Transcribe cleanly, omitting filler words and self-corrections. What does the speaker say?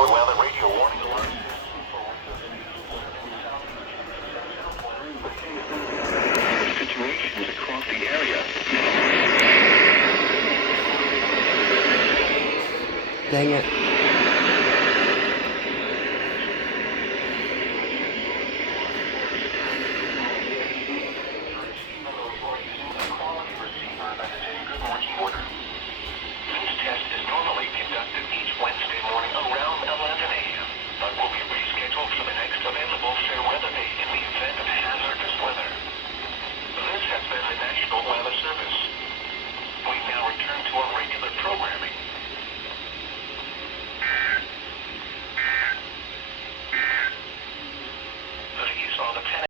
weather radio warning alert. Situations across the area. Dang it. This test is normally conducted each Wednesday morning around 11 a.m., but will be rescheduled for the next available fair weather day in the event of hazardous weather. This has been the National Weather Service. We now return to our regular programming. These are the 10